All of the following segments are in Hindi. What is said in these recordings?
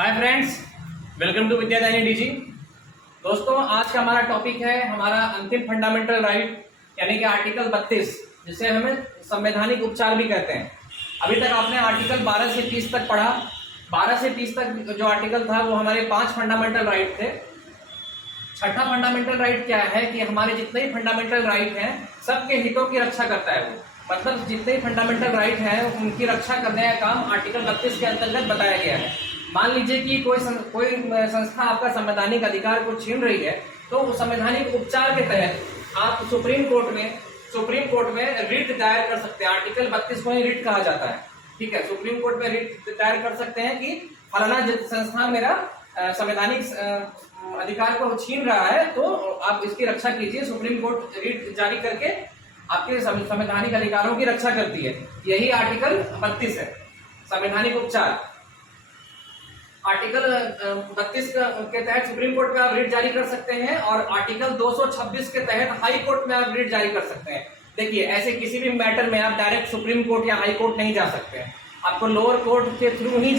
Hi friends, welcome to Vidyadayini DG. दोस्तों, आज का हमारा टॉपिक है हमारा अंतिम फंडामेंटल राइट यानी कि आर्टिकल 32, जिसे हमें संवैधानिक उपचार भी कहते हैं। अभी तक आपने आर्टिकल 12 से 30 तक पढ़ा। 12 से 30 तक जो आर्टिकल था वो हमारे 5 फंडामेंटल राइट थे। छठा फंडामेंटल राइट क्या है कि हमारे जितने ही फंडामेंटल राइट हैं सबके हितों की रक्षा करता है वो, मतलब जितने ही फंडामेंटल राइट हैं उनकी रक्षा करने का काम आर्टिकल 32 के अंतर्गत बताया गया है। मान लीजिए कि कोई संस्था आपका संवैधानिक अधिकार को छीन रही है, तो संवैधानिक उपचार के तहत आप सुप्रीम कोर्ट में रिट दायर कर सकते हैं। आर्टिकल 32 को ही रिट कहा जाता है। ठीक है, सुप्रीम कोर्ट में रिट दायर कर सकते हैं कि फलाना संस्था मेरा संवैधानिक अधिकार को छीन रहा है, तो आप इसकी रक्षा कीजिए। सुप्रीम कोर्ट रिट जारी करके आपके संवैधानिक अधिकारों की रक्षा करती है। यही आर्टिकल 32 है, संवैधानिक उपचार। आर्टिकल 32 के तहत सुप्रीम कोर्ट में आप रिट जारी कर सकते हैं और आर्टिकल 226 के तहत हाई कोर्ट में आप रिट जारी कर सकते हैं। देखिए, ऐसे किसी भी मैटर में आप डायरेक्ट सुप्रीम कोर्ट या हाई कोर्ट नहीं जा सकते हैं, आपको लोअर कोर्ट के थ्रू ही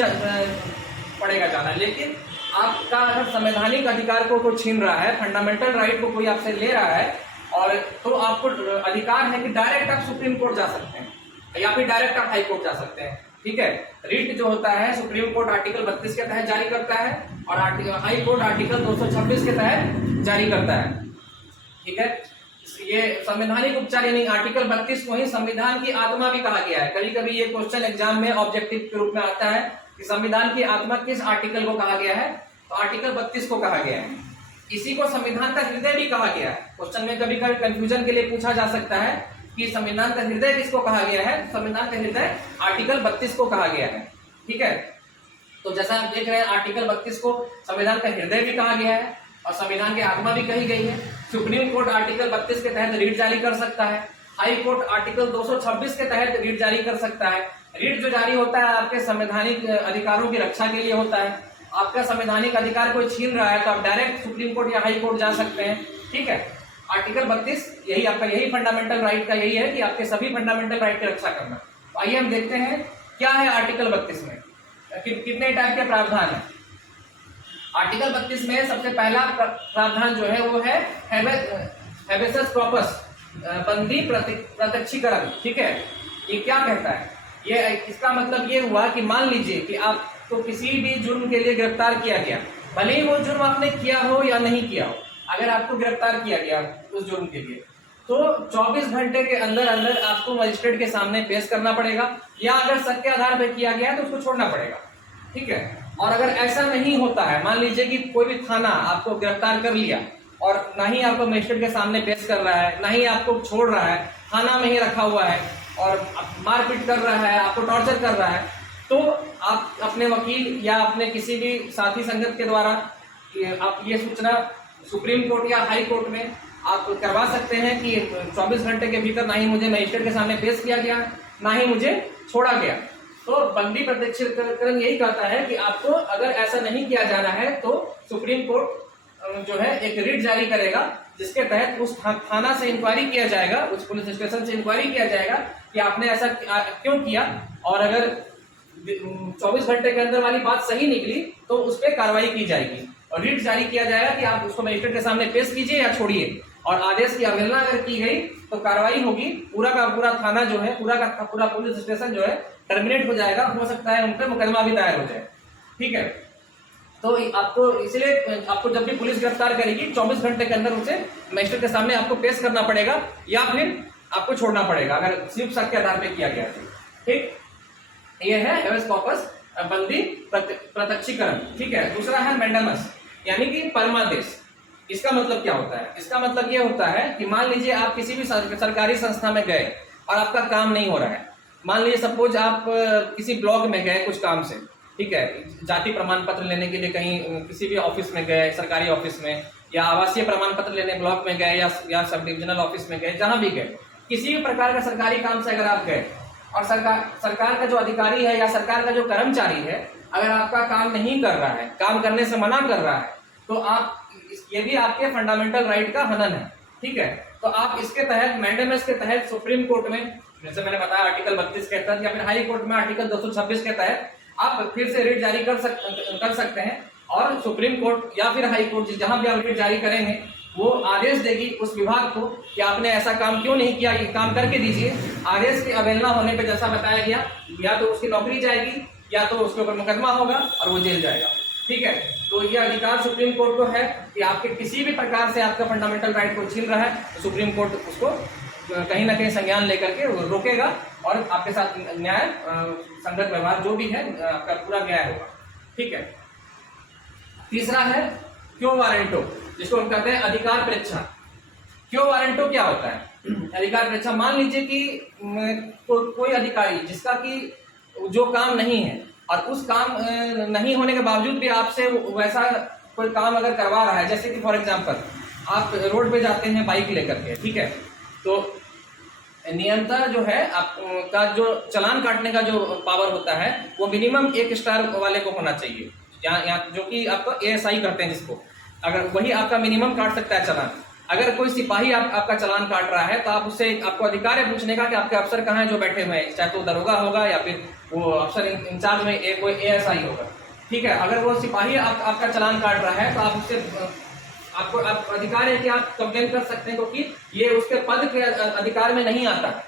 पड़ेगा जाना। लेकिन आपका अगर संवैधानिक अधिकार को छीन रहा है, फंडामेंटल राइट को कोई आपसे ले रहा है, और तो आपको अधिकार है कि डायरेक्ट आप सुप्रीम कोर्ट जा सकते हैं या फिर डायरेक्ट आप हाई कोर्ट जा सकते हैं। ठीक है, रिट जो होता है सुप्रीम कोर्ट आर्टिकल 32 के तहत जारी करता है और हाई कोर्ट आर्टिकल 226 के तहत जारी करता है। ठीक है, ये संवैधानिक उपचार यानी आर्टिकल 32 को ही संविधान की आत्मा भी कहा गया है। कभी कभी ये क्वेश्चन एग्जाम में ऑब्जेक्टिव के रूप में आता है कि संविधान की आत्मा किस आर्टिकल को कहा गया है, तो आर्टिकल 32 को कहा गया है। इसी को संविधान का हृदय भी कहा गया है। क्वेश्चन में कभी कभी कंफ्यूजन के लिए पूछा जा सकता है कि संविधान का हृदय किसको कहा गया है। संविधान का हृदय आर्टिकल 32 को कहा गया है। ठीक है, तो जैसा आप देख रहे हैं आर्टिकल 32 को संविधान का हृदय भी कहा गया है और संविधान की आत्मा भी कही गई है। सुप्रीम कोर्ट आर्टिकल 32 के तहत रिट जारी कर सकता है, हाई कोर्ट आर्टिकल 226 के तहत रिट जारी कर सकता है। रिट जो जारी होता है आपके संवैधानिक अधिकारों की रक्षा के लिए होता है। आपका संवैधानिक अधिकार कोई छीन रहा है तो आप डायरेक्ट सुप्रीम कोर्ट या हाई कोर्ट जा सकते हैं। ठीक है, आर्टिकल 32 यही आपका यही फंडामेंटल राइट का यही है कि आपके सभी फंडामेंटल राइट की रक्षा करना। तो आइए हम देखते हैं क्या है आर्टिकल 32 में, कितने टाइप के प्रावधान है। आर्टिकल 32 में सबसे पहला प्रावधान जो है वो है हैबेसस कॉर्पस, बंदी प्रत्यक्षीकरण। ठीक है, ये क्या कहता है, ये इसका मतलब ये हुआ कि मान लीजिए कि आपको किसी भी जुर्म के लिए गिरफ्तार किया गया, भले ही वो जुर्म आपने किया हो या नहीं किया हो, अगर आपको गिरफ्तार किया गया उस जुर्म के लिए, तो 24 घंटे के अंदर अंदर आपको मजिस्ट्रेट के सामने पेश करना पड़ेगा, या अगर शक के आधार पर किया गया है तो उसको छोड़ना पड़ेगा। ठीक है, और अगर ऐसा नहीं होता है, मान लीजिए कि कोई भी थाना आपको गिरफ्तार कर लिया और ना ही आपको मजिस्ट्रेट के सामने पेश कर रहा है, ना ही आपको छोड़ रहा है, थाना में ही रखा हुआ है और मारपीट कर रहा है, आपको टॉर्चर कर रहा है, तो आप अपने वकील या अपने किसी भी साथी संगत के द्वारा आप ये सूचना सुप्रीम कोर्ट या हाई कोर्ट में आप करवा सकते हैं कि 24 घंटे के भीतर ना ही मुझे मजिस्ट्रेट के सामने पेश किया गया, ना ही मुझे छोड़ा गया। तो बंदी प्रत्यक्षीकरण यही कहता है कि आपको अगर ऐसा नहीं किया जाना है तो सुप्रीम कोर्ट जो है एक रिट जारी करेगा, जिसके तहत उस थाना से इंक्वायरी किया जाएगा, उस पुलिस स्टेशन से इंक्वायरी किया जाएगा कि आपने ऐसा क्यों किया, और अगर 24 घंटे के अंदर वाली बात सही निकली तो उस पर कार्रवाई की जाएगी और रिट जारी किया जाएगा कि आप उसको मजिस्ट्रेट के सामने पेश कीजिए या छोड़िए। और आदेश की अवहेलना अगर की गई तो कार्रवाई होगी, पूरा का पूरा थाना जो है, पूरा का पूरा पुलिस स्टेशन जो है टर्मिनेट हो जाएगा, हो सकता है उन पर मुकदमा भी दायर हो जाए। ठीक है, तो आपको इसलिए आपको जब भी पुलिस गिरफ्तार करेगी 24 घंटे के अंदर उसे मजिस्ट्रेट के सामने आपको पेश करना पड़ेगा या फिर आपको छोड़ना पड़ेगा अगर सिर्फ शक के आधार पर किया गया है। ठीक, ये है हैबेस कॉर्पस, बंदी प्रत्यक्षीकरण। ठीक है, दूसरा है मैंडेमस यानी कि परमादेश। इसका मतलब क्या होता है, इसका मतलब ये होता है कि मान लीजिए आप किसी भी सरकारी संस्था में गए और आपका काम नहीं हो रहा है। मान लीजिए सपोज आप किसी ब्लॉक में गए कुछ काम से, ठीक है, जाति प्रमाण पत्र लेने के लिए कहीं किसी भी ऑफिस में गए, सरकारी ऑफिस में, या आवासीय प्रमाण पत्र लेने ब्लॉक में गए या सब डिविजनल ऑफिस में गए, जहां भी गए, किसी भी प्रकार का सरकारी काम से अगर आप गए और सरकार का जो अधिकारी है या सरकार का जो कर्मचारी है अगर आपका काम नहीं कर रहा है, काम करने से मना कर रहा है, तो आप ये भी आपके फंडामेंटल राइट का हनन है। ठीक है, तो आप इसके तहत मैंडेमस के तहत सुप्रीम कोर्ट में, जैसे मैंने बताया आर्टिकल 32 के तहत, या फिर हाई कोर्ट में आर्टिकल 226 के तहत आप फिर से रिट जारी कर सकते हैं और सुप्रीम कोर्ट या फिर हाई कोर्ट जहां भी आप रिट जारी करेंगे वो आदेश देगी उस विभाग को कि आपने ऐसा काम क्यों नहीं किया, ये काम करके दीजिए। आदेश की अवहेलना होने पे जैसा बताया गया, या तो उसकी नौकरी जाएगी या तो उसके ऊपर मुकदमा होगा और वो जेल जाएगा। ठीक है, तो ये अधिकार सुप्रीम कोर्ट को है कि आपके किसी भी प्रकार से आपका फंडामेंटल राइट को छीन रहा है तो सुप्रीम कोर्ट उसको कहीं ना कहीं संज्ञान लेकर के रोकेगा और आपके साथ न्याय संगत व्यवहार जो भी है आपका पूरा न्याय होगा। ठीक है, तीसरा है क्यों वारंटो, जिसको हम कहते हैं अधिकार परीक्षा। क्यों वारंटो क्या होता है? अधिकार परीक्षा, मान लीजिए कि कोई अधिकारी जिसका कि जो काम नहीं है और उस काम नहीं होने के बावजूद भी आपसे वैसा कोई काम अगर करवा रहा है, जैसे कि फॉर एग्जांपल आप रोड पे जाते हैं बाइक लेकर के, ठीक है, तो नियंत्रण जो है आपका जो चालान काटने का जो पावर होता है वो मिनिमम 1 स्टार वाले को होना चाहिए, यहाँ जो कि आपको ASI करते हैं जिसको, अगर वही आपका मिनिमम काट सकता है चालान। अगर कोई सिपाही आपका चालान काट रहा है तो आप उससे आपको अधिकार है पूछने का कि आपके अफसर कहाँ हैं जो बैठे हुए हैं, चाहे तो दरोगा होगा या फिर वो अफसर इंचार्ज में कोई ASI होगा। ठीक है, अगर वो सिपाही आपका चालान काट रहा है तो आप उससे आपको अधिकार है कि आप कंप्लेन कर सकते हैं, क्योंकि ये उसके पद के अधिकार में नहीं आता है,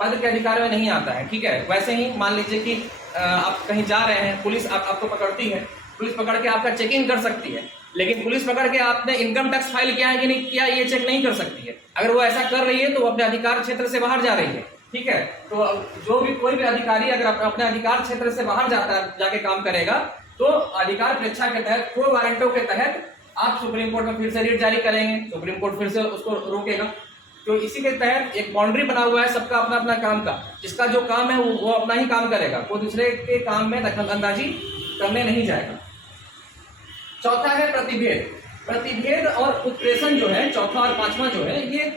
पद के अधिकार में नहीं आता है। ठीक है, वैसे ही मान लीजिए कि आप कहीं जा रहे हैं, पुलिस आपको पकड़ती है, पुलिस पकड़ के आपका चेकिंग कर सकती है, लेकिन पुलिस पकड़ के आपने इनकम टैक्स फाइल किया है कि नहीं किया ये चेक नहीं कर सकती है। अगर वो ऐसा कर रही है तो वो अपने अधिकार क्षेत्र से बाहर जा रही है। ठीक है, तो जो भी कोई भी अधिकारी अगर अपने अधिकार क्षेत्र से बाहर जाके काम करेगा तो अधिकार परीक्षा के तहत, क्वो वारंटो के तहत आप सुप्रीम कोर्ट में फिर से रिट जारी करेंगे, सुप्रीम कोर्ट फिर से उसको रोकेगा। तो इसी के तहत एक बाउंड्री बना हुआ है सबका अपना अपना काम का, जिसका जो काम है वो अपना ही काम करेगा, कोई दूसरे के काम में दखल अंदाजी करने नहीं जाएगा। चौथा है प्रतिभेद। प्रतिभेद और उत्प्रेषण जो है, चौथा और पांचवा जो है, ये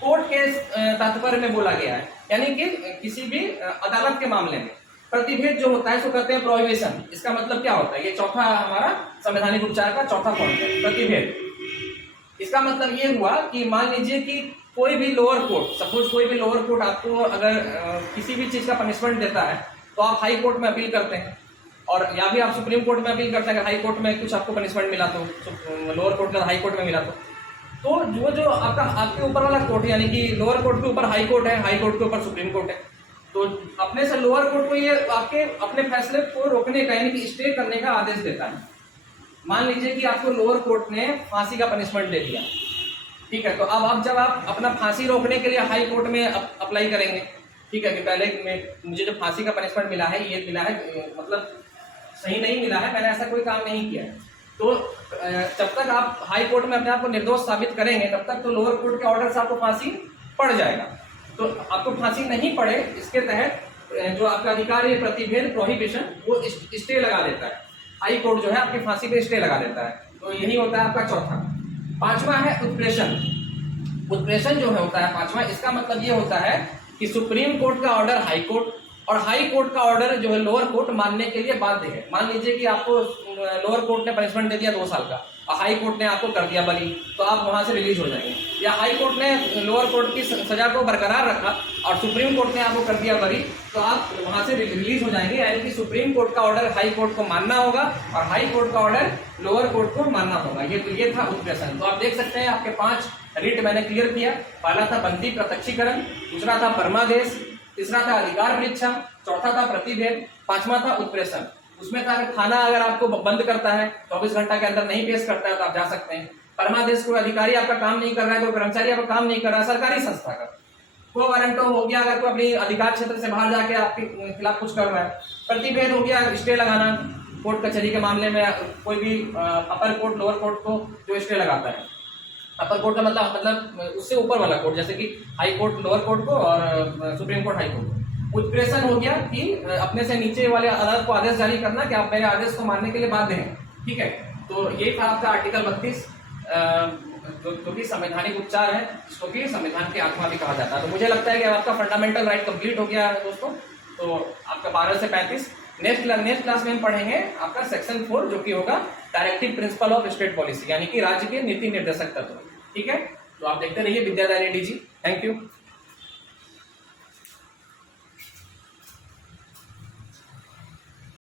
कोर्ट के तात्पर्य में बोला गया है, यानी कि किसी भी अदालत के मामले में प्रतिभेद जो होता है इसको कहते हैं प्रोहिबिशन। इसका मतलब क्या होता है? ये चौथा हमारा संवैधानिक उपचार का चौथा पॉइंट है, प्रतिभेद। इसका मतलब ये हुआ कि मान लीजिए कि कोई भी लोअर कोर्ट, सपोज कोई भी लोअर कोर्ट आपको अगर किसी भी चीज का पनिशमेंट देता है तो आप हाई कोर्ट में अपील करते हैं, और या भी आप सुप्रीम कोर्ट में अपील करते हैं। हाई कोर्ट में कुछ आपको पनिशमेंट मिला तो लोअर कोर्ट का हाई कोर्ट में मिला तो जो आपके ऊपर वाला कोर्ट, यानी कि लोअर कोर्ट के ऊपर हाई कोर्ट है, हाई कोर्ट के ऊपर सुप्रीम कोर्ट है, तो अपने से लोअर कोर्ट को ये आपके अपने फैसले को रोकने का, यानी कि स्टे करने का आदेश देता है। मान लीजिए कि आपको लोअर कोर्ट ने फांसी का पनिशमेंट दे दिया, ठीक है, तो अब जब आप अपना फांसी रोकने के लिए हाई कोर्ट में अप्लाई करेंगे, ठीक है, कि पहले मुझे जो फांसी का पनिशमेंट मिला है ये मिला है, मतलब सही नहीं मिला है, मैंने ऐसा कोई काम नहीं किया है, तो जब तक आप हाई कोर्ट में अपने आप को निर्दोष साबित करेंगे तब तक तो लोअर कोर्ट के ऑर्डर से आपको फांसी पड़ जाएगा। तो आपको फांसी नहीं पड़े इसके तहत जो आपका अधिकार है प्रतिभेद प्रोहिबिशन, वो स्टे लगा देता है। हाई कोर्ट जो है आपकी फांसी पे स्टे लगा देता है। तो यही होता है आपका चौथा। पांचवा है उत्प्रेषण। उत्प्रेषण जो है होता है पांचवा, इसका मतलब ये होता है कि सुप्रीम कोर्ट का ऑर्डर हाई कोर्ट और हाई कोर्ट का ऑर्डर जो है लोअर कोर्ट मानने के लिए बाध्य है। मान लीजिए कि आपको लोअर कोर्ट ने पनिशमेंट दे दिया 2 साल का और हाई कोर्ट ने आपको कर दिया बरी, तो आप वहां से रिलीज हो जाएंगे। या हाई कोर्ट ने लोअर कोर्ट की सजा को बरकरार रखा और सुप्रीम कोर्ट ने आपको कर दिया बरी, तो आप वहां से रिलीज हो जाएंगे। यानी कि सुप्रीम कोर्ट का ऑर्डर हाई कोर्ट को मानना होगा और हाई कोर्ट का ऑर्डर लोअर कोर्ट को मानना होगा। ये था उत्प्रेषण। तो आप देख सकते हैं आपके 5 रिट मैंने क्लियर किया। पहला था बंदी प्रत्यक्षीकरण, दूसरा था परमादेश, तीसरा था अधिकार परीक्षा, चौथा था प्रतिभेद, पांचवा था उत्प्रेषण। उसमें था थाना अगर आपको बंद करता है 24 घंटा के अंदर नहीं पेश करता है तो आप जा सकते हैं। परमादेश कोई अधिकारी आपका काम नहीं कर रहा है, कोई कर्मचारी आपका काम नहीं कर रहा है सरकारी संस्था का। को वारंटो हो गया अगर कोई अपनी अधिकार क्षेत्र से बाहर जाके आपके खिलाफ कुछ कर रहा है। प्रतिभेद हो गया स्टे लगाना, कोर्ट कचहरी के मामले में कोई भी अपर कोर्ट लोअर कोर्ट को जो स्टे लगाता है। अपर कोर्ट का मतलब उससे ऊपर वाला कोर्ट, जैसे कि हाई कोर्ट लोअर कोर्ट को और सुप्रीम कोर्ट हाई कोर्ट को। उत्प्रेषण हो गया कि अपने से नीचे वाले अदालत को आदेश जारी करना कि आप मेरे आदेश को मानने के लिए बाध्य हैं। ठीक है, तो ये था आपका आर्टिकल 32 जो कि संवैधानिक उपचार है, जिसको कि संविधान की आत्मा भी कहा जाता है। तो मुझे लगता है कि आपका फंडामेंटल राइट कंप्लीट हो गया है दोस्तों। तो आपका 12 से 35 नेक्स्ट क्लास में हम पढ़ेंगे आपका सेक्शन 4 जो कि होगा directive principle of state policy, यानी कि राज्य के नीति निर्देशक तत्व। ठीक है, तो आप देखते रहिए विद्यादायनी डीजी। Thank you.